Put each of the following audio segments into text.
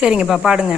சரிங்கப்பா, பாடுங்க.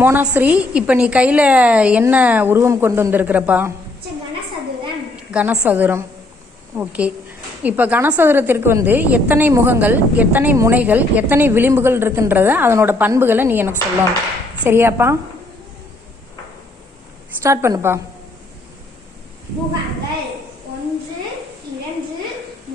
மோனாஸ்ரீ, இப்போ நீ கையில் என்ன உருவம் கொண்டு வந்திருக்கிறப்பா? கனசதுரம். ஓகே. இப்போ கனசதுரத்திற்கு எத்தனை முகங்கள், எத்தனை முனைகள், எத்தனை விளிம்புகள் இருக்குன்றத அதனோட பண்புகளை நீ எனக்கு சொல்லணும். சரியாப்பா? ஸ்டார்ட் பண்ணுப்பா. முகங்கள் 1 2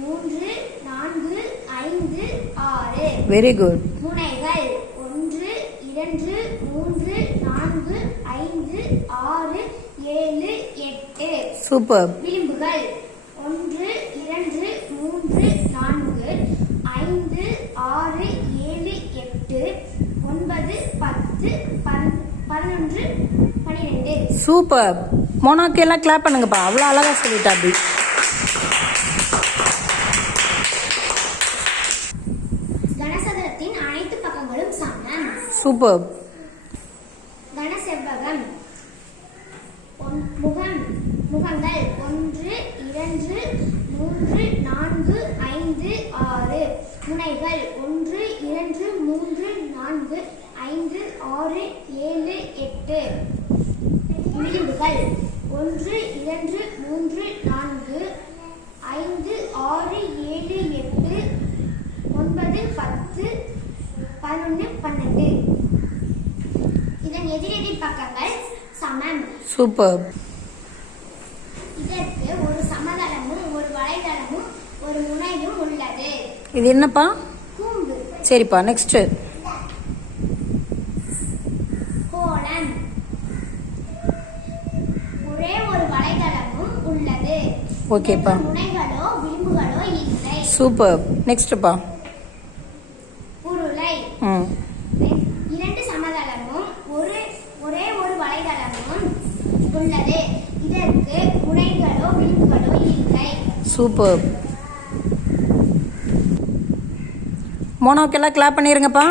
3 4 5 6. Very good. முனைகள் 1 2 3 4 5 6 7 8. சூப்பர். விளிம்புகள் 1 2 3 4 5 6 7 8 9 10 11 12. சூப்பர். மோனாக்கு எல்லாம் கிளாப் பண்ணுங்கப்பா, அவ்வளோ அழகா சொல்லிட்டா. அப்படி கனசதுரத்தின் அனைத்து பக்கங்களும் சமம். சூப்பர். கனசெவ்வகம் முகங்கள் 1 2 3 4 5 6. முனைகள் 1 2 3 4 5 6 7 8. விளிம்புகள் 1 2 3 4 5 6 7 8 9 10 11 12. இதன் எதிரெதிர் பக்கங்கள் சமம். சூப்பர். இதற்கு ஒரு சமதளமும் ஒரு வளைதளமும் ஒரு முனையும் உள்ளது. இது என்னப்பா? கூம்பு. சரிப்பா, நெக்ஸ்ட். கோளம். ஒரே ஒரு வளைதளமும் உள்ளது. ஓகேப்பா. முனைகளோ விளிம்புகளோ இல்லை. சூப்பர். நெக்ஸ்ட்ப்பா. உருளை. 2 சமதளமும் ஒரே ஒரு வளைதளமும் உள்ளது. இதற்கு முனைகளோ விளிம்புகளோ இல்லை. சூப்பர். மோனோக்கெல்லாம் கிளாப் பண்ணிருங்கப்பா.